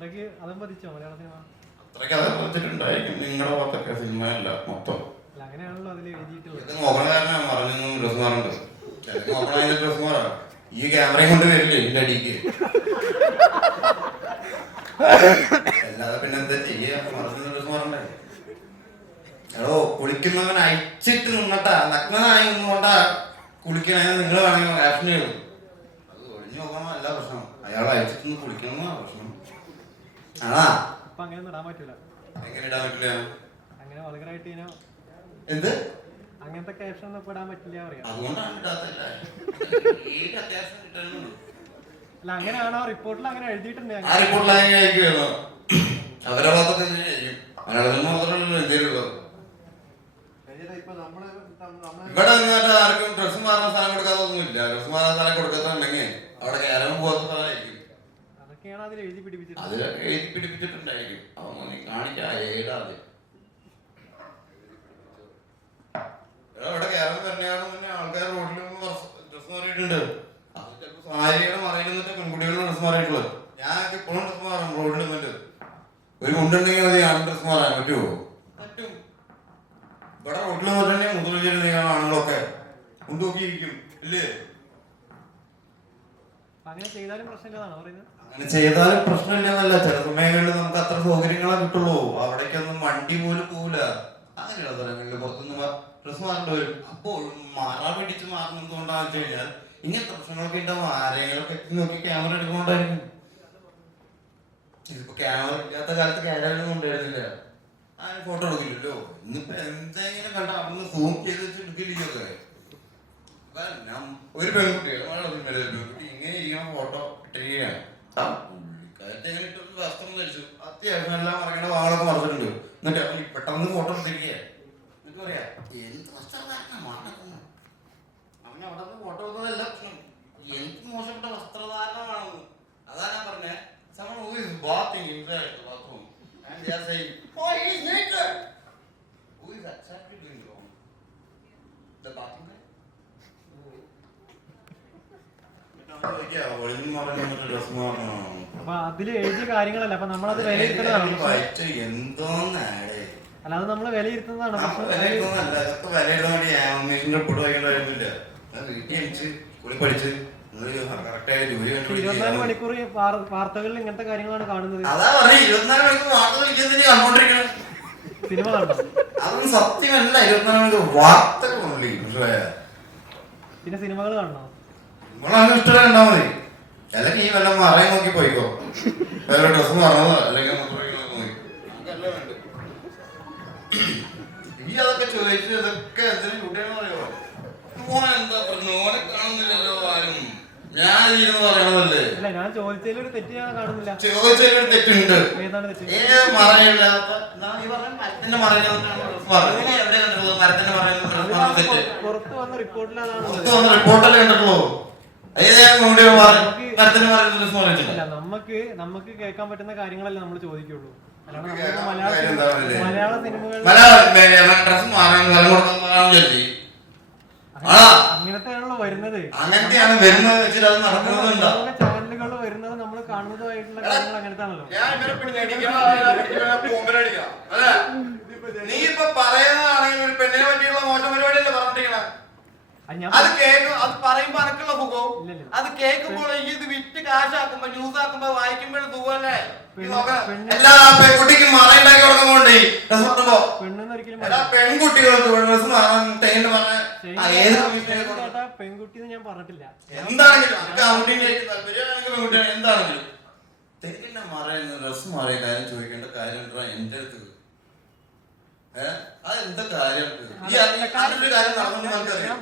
അത്രയ്ക്ക് അതും പതിച്ചോ? മലയാള സിനിമ? അത്രയ്ക്ക് അത് പതിച്ചിട്ടുണ്ടായിരിക്കും. നിങ്ങളുടെ ഭാഗത്തൊക്കെ സിനിമയല്ല മൊത്തം. അല്ല അങ്ങനെയാണല്ലോ അതിൽ എഴുതിയിട്ടുള്ളത്. പറഞ്ഞു ഡ്രസ്മാറുണ്ട് നോക്കണ അതിന്റെ ഡ്രസ്മാറാ ഈ ക്യാമറയും കൊണ്ട് വരില്ലേ എന്റെ അടിക്ക്? അല്ലാതെ പിന്നെ എന്താ ചെയ്യാ? എടോ കുളിക്കുന്നവൻ അയച്ചിട്ട് നിന്നട്ടാ. നഗ്നനായി നിന്നോണ്ടാ കുളിക്കണേ. നിങ്ങൾ വേണമെങ്കിൽ ക്യാപ്ഷൻ ചെയ്യും അത് ഒഴിഞ്ഞു നോക്കണം അല്ല പ്രശ്നം. അയാൾ അയച്ചിട്ട് നിന്ന് കുളിക്കണമെന്നാ പ്രശ്നം. ആണാ? അപ്പൊ അങ്ങനെ ഇടാൻ പറ്റൂല. എങ്ങനെ ഇടാൻ പറ്റില്ല? അങ്ങനെ വൾഗറായിട്ട് ഇങ്ങനെ എന്ത്? അങ്ങനത്തെ ക്യാപ്ഷൻ ഒന്നും ഇപ്പൊ ഇടാൻ പറ്റില്ല അറിയാം. അതുകൊണ്ടാണ് ഇടാത്തല്ലേ ഏത് അത്യാവശ്യം കിട്ടാനുള്ളൂ. അല്ല അങ്ങനെയാണോ? റിപ്പോർട്ടിൽ അങ്ങനെ എഴുതിയിട്ടുണ്ട് ആ അവരെ ഭാഗത്തൊക്കെ എന്തിനു ചെയ്യും മലയാളത്തിൽ മാത്രമല്ലല്ലോ എഴുതിയുള്ളൂ ഇപ്പൊ നമ്മൾ നമ്മൾ ഇവിടെ നിന്നിട്ട് ആർക്കും ഡ്രസ്സ് മാറാൻ സ്ഥലം കൊടുക്കാതൊന്നുമില്ല ഡ്രസ്സ് മാറാൻ സ്ഥലം കൊടുക്കുന്നുണ്ടെങ്കിൽ അവിടെ കേരളം പോകാത്ത സ്ഥലമായിരിക്കും അതൊക്കെയാണ് അതിൽ എഴുതി പിടിപ്പിച്ചത് അത് എഴുതി പിടിപ്പിച്ചിട്ടുണ്ടായിരിക്കും. അവൻ നീ കാണിക്കാ ഏടാതെ ഇവിടെ കേരളം തന്നെയാണ് തന്നെ ആൾക്കാർ റോഡിൽ ഡ്രസ് മാറിയിട്ടുണ്ട്. അത് ചിലപ്പോ സാരിയുടെ മറയിൽ നിന്നിട്ട് പെൺകുട്ടികളുടെ ഡ്രസ്സ് മാറിയിട്ടുള്ളത്. ഞാൻ ഇപ്പോഴും ഡ്രസ് മാറും റോഡിൽ നിന്നിട്ട്. ഒരു മുണ്ടുണ്ടെങ്കിൽ മതി ഞാൻ ഡ്രസ് മാറാൻ പറ്റുമോ പറ്റും. ഇവിടെ റോഡിൽ നിന്നിട്ടുണ്ടെങ്കിൽ മുതൽ നിങ്ങൾ ആണുങ്ങളൊക്കെ. മുണ്ട് നോക്കിയിരിക്കും ഇല്ലേ അങ്ങനെ ചെയ്താലും പ്രശ്നമില്ലെന്നാണോ പറയുന്നത്? അങ്ങനെ ചെയ്താലും പ്രശ്നമില്ലെന്നല്ല. ചില സമയങ്ങളിൽ നമുക്ക് അത്ര സൗകര്യങ്ങളെ കിട്ടുള്ളൂ. അവിടേക്കൊന്നും വണ്ടി പോലും പോവില്ല. അങ്ങനെയുള്ള സ്ഥലങ്ങളിൽ പുറത്തുനിന്ന് ഡ്രസ് മാറേണ്ടി വരും. അപ്പോൾ മാറാൻ പിടിച്ച് മാറുന്നത് കൊണ്ടാന്ന് വെച്ച് കഴിഞ്ഞാൽ ഇങ്ങനത്തെ പ്രശ്നങ്ങളൊക്കെ ഉണ്ടാവും ആരെങ്കിലൊക്കെ നോക്കി ക്യാമറ എടുക്കുന്നുണ്ടായിരിക്കും. ഇതിപ്പോ ക്യാമറ ഇല്ലാത്ത കാലത്ത് ക്യാമറ ഉണ്ടായിരുന്നില്ല ആരും ഫോട്ടോ എടുക്കില്ലല്ലോ. ഇന്നിപ്പോ എന്തെങ്കിലും കണ്ട അവിടുന്ന് സൂം ചെയ്ത് വെച്ച് എടുക്കില്ലൊക്കെ അതല്ല, ഒരു പെൺകുട്ടി ഇങ്ങനെ ഇരിക്കുന്ന ഫോട്ടോ ഇട്ടിരിക്കുകയാണ്. വസ്ത്രം ധരിച്ചു. അത്യാവശ്യം എല്ലാം മറക്കേണ്ട വാളൊക്കെ മറച്ചിട്ടുണ്ട് എന്നിട്ട് അവൻ പെട്ടെന്ന് ഫോട്ടോ എടുത്തിരിക്കുക അപ്പൊ അതിൽ എഴുതിയ കാര്യങ്ങളല്ല അപ്പൊ നമ്മളത് വിലയിരുത്തുന്നതാണ് അല്ലാതെ നമ്മൾ വിലയിരുത്തുന്നതാണ് ഇരുപത്തിനാല് മണിക്കൂർ വാർത്തകളിൽ ഇങ്ങനത്തെ കാര്യങ്ങളാണ് കാണുന്നത്. സിനിമ കാണണം അതൊന്നും സത്യമല്ല ഇരുപത്തിനാല് മണിക്കൂർ വാർത്തകൾ ഉള്ളി പക്ഷേ പിന്നെ സിനിമകൾ കാണണം? നിങ്ങളങ്ങനെ ഇഷ്ടം ഉണ്ടാ മതി. അല്ലെങ്കിൽ ഈ വല്ല മറയും നോക്കി പോയിക്കോ. വേറെ ഡ്രസ് മറന്നതോ അല്ലെങ്കിൽ. നീ അതൊക്കെ ചോദിച്ചു ഇതൊക്കെ എന്തിനു കൂട്ടിയെന്ന് അറിയോ മോൻ എന്താ പറഞ്ഞു ഓനെ കാണുന്നില്ലല്ലോ ആരും. ഞാൻ ഇരുന്ന് പറയണതല്ലേ? അല്ല ഞാൻ ചോദിച്ചതിൽ ഒരു തെറ്റ് ഞാൻ കാണുന്നില്ല. ചോദിച്ചതിലൊരു തെറ്റുണ്ട്. ഏത് മറയില്ലാത്ത മരത്തിന്റെ മറയില്ലാത്ത മരത്തിന്റെ വന്ന റിപ്പോർട്ടല്ലേ കണ്ടിട്ടുള്ളൂ നമുക്ക് നമുക്ക് കേൾക്കാൻ പറ്റുന്ന കാര്യങ്ങളല്ലേ നമ്മൾ ചോദിക്കുള്ളൂ. മലയാള സിനിമകൾ. അങ്ങനത്തെയാണല്ലോ വരുന്നത്. അങ്ങനത്തെയാണ് വരുന്നത് ചാനലുകൾ വരുന്നത് നമ്മൾ കാണുന്നതായിട്ടുള്ള കാര്യങ്ങൾ അങ്ങനത്താണല്ലോ. നീ ഇപ്പൊ അത് കേൾക്കും അത് പറയുമ്പോ അനക്കുള്ള സുഖവും. അത് കേൾക്കുമ്പോൾ ഇത് വിറ്റ് കാശാക്കുമ്പോ ന്യൂസ് ആക്കുമ്പോ വായിക്കുമ്പോഴും സുഖമല്ലേ? എല്ലാ പെൺകുട്ടിക്കും കൊടുക്കുമ്പോണ്ടേ ഡ്രസ് കിട്ടുമ്പോ പെണ്ണെന്ന് ഒരിക്കലും എല്ലാ പെൺകുട്ടികൾക്ക് ഡ്രസ് മാറാൻ തേണ്ട് പെൺകുട്ടി ഞാൻ പറഞ്ഞിട്ടില്ല. എന്താണെങ്കിലും എനിക്ക് ആൺകുട്ടിയിലേക്ക് താല്പര്യമാണെങ്കിൽ പെൺകുട്ടിയാണ്. എന്താണെങ്കിലും. മറയുന്ന ഡ്രസ് മാറിയ കാര്യം ചോദിക്കേണ്ട കാര്യം എന്റെ അടുത്ത്? ഏഹ് അത് എന്താ കാര്യം ഈ കാര്യം നടന്നു നമുക്കറിയാം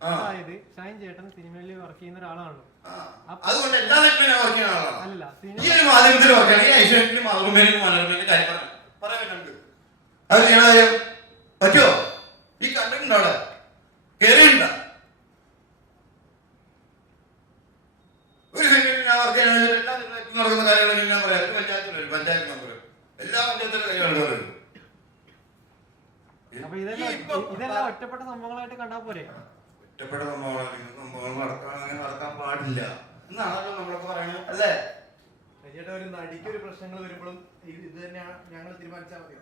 പറയാം അതായത് ഷൈൻ ചേട്ടൻ സിനിമയിൽ വർക്ക് ചെയ്യുന്ന ഒരാളാണല്ലോ. ആ. അതുകൊണ്ട് എല്ലാ നെറ്റിനും വർക്ക് ചെയ്യുന്ന ആളാണ്? അല്ലല്ല ഈ സിനിമ ഒരു മാധ്യമത്തിൽ വർക്ക് ചെയ്യണം ഈ ഐശ്വര്യത്തിലും മാതൃഭൂമിയിലും മനോരമയിലും കാര്യം പറയാം പറയാൻ പറ്റുന്നുണ്ട് അത് ചെയ്യണ കാര്യം പറ്റുമോ ഈ കണ്ടിട്ടുണ്ടോ അവിടെ? ഒരു സെക്കൻഡ് ഞാൻ വർക്ക് ചെയ്യണമെങ്കിൽ എല്ലാ നടക്കുന്ന കാര്യങ്ങളെങ്കിലും ഞാൻ പറയാം. ഒരു പഞ്ചായത്തിൽ വരും പഞ്ചായത്ത് മെമ്പർ എല്ലാ പഞ്ചായത്തിലും കാര്യങ്ങളും ഇതെല്ലാം ഇതെല്ലാം ഒറ്റപ്പെട്ട സംഭവങ്ങളായിട്ട് കണ്ടാ പോരെ? ഒറ്റപ്പെട്ട സംഭവങ്ങളാണ് സംഭവങ്ങൾ നടക്കാൻ അങ്ങനെ നടക്കാൻ പാടില്ല. എന്നാണല്ലോ നമ്മളൊക്കെ പറയുന്നത് അല്ലേ? ചേട്ടാ ഒരു നടിക്ക് ഒരു പ്രശ്നങ്ങൾ വരുമ്പോഴും ഇത് തന്നെയാണ് ഞങ്ങൾ തീരുമാനിച്ചാൽ മതിയോ?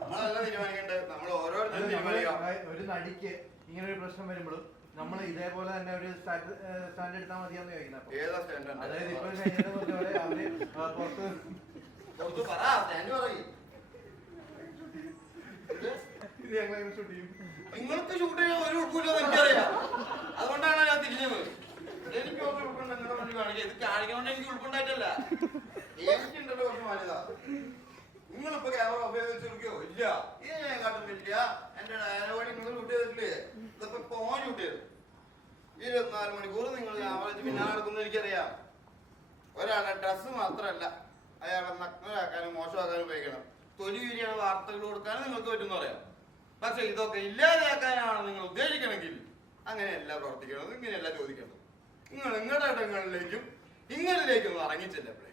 നമ്മളല്ല തീരുമാനിക്കേണ്ടത് നമ്മൾ അത് ഓരോരുത്തരും നമ്മൾ തീരുമാനിക്കാം. ഒരു നടിക്ക് ഇങ്ങനെ ഒരു പ്രശ്നം വരുമ്പോഴും നമ്മൾ ഇതേപോലെ തന്നെ ഒരു സ്റ്റാൻഡ് എടുത്താൽ മതിയെന്ന് ചോദിക്കുന്നത് അതായത് ഇപ്പൊ കഴിഞ്ഞത് പറഞ്ഞ പോലെ അവർ പുറത്ത് പുറത്ത് പറ സ്റ്റാൻഡ് പറയും. ഇത് ഞങ്ങൾ ഷൂട്ട് ചെയ്യും. നിങ്ങൾക്ക് ഷൂട്ട് ചെയ്യാൻ ഒരു ഉൾക്കൂലെന്ന് എനിക്കറിയാം അതുകൊണ്ടാണ് ഞാൻ തിരിഞ്ഞത്. എനിക്ക് ഉൾക്കൊണ്ട് നിങ്ങളുടെ മുന്നിൽ കാണിക്കുക ഇത് കാണിക്കൊണ്ട് എനിക്ക് ഉൾക്കൊണ്ടായിട്ടല്ല. എനിക്കുണ്ടല്ലോ കുറച്ച് മാന്യത. നിങ്ങളിപ്പോ ക്യാമറ ഉപയോഗിച്ച് എടുക്കോ ഇല്ല. ഇത് ഞാൻ കാട്ടുന്നില്ല. എന്റെ ഡയലോഗ് നിങ്ങൾ ഷൂട്ട് ചെയ്തിട്ടില്ലേ? ഇതൊക്കെ ഫോൺ ഷൂട്ട് ചെയ്തു. ഇരുപത്തിനാല് മണിക്കൂർ നിങ്ങൾ ക്യാമറ വെച്ച് പിന്നാലെ നടക്കുന്ന എനിക്കറിയാം. ഒരാളുടെ ഡ്രസ്സ് മാത്രമല്ല അയാളെ നഗ്നരാക്കാനും മോശമാക്കാനും ഉപയോഗിക്കണം. തൊലി വിരിയാണ് വാർത്തകൾ കൊടുക്കാനും നിങ്ങൾക്ക് പറ്റുമെന്ന് പറയാം. പക്ഷെ ഇതൊക്കെ ഇല്ലാതാക്കാനാണ് നിങ്ങൾ ഉദ്ദേശിക്കണമെങ്കിൽ അങ്ങനെയല്ല പ്രവർത്തിക്കുന്നത് ഇങ്ങനെയല്ല ചോദിക്കേണ്ടത്. നിങ്ങൾ നിങ്ങളുടെ ഇടങ്ങളിലേക്കും ഇങ്ങളിലേക്കും ഒന്ന് ഇറങ്ങിച്ചില്ല എപ്പോഴേ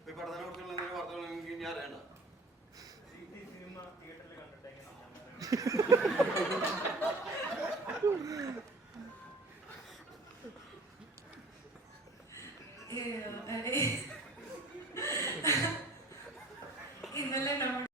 ഈ പഠനത്തെ കുറിച്ചുള്ള എന്തെങ്കിലും വാർത്തകൾ എനിക്ക് ഇനി അറിയണ്ട? ഏഹ്, അല്ലെ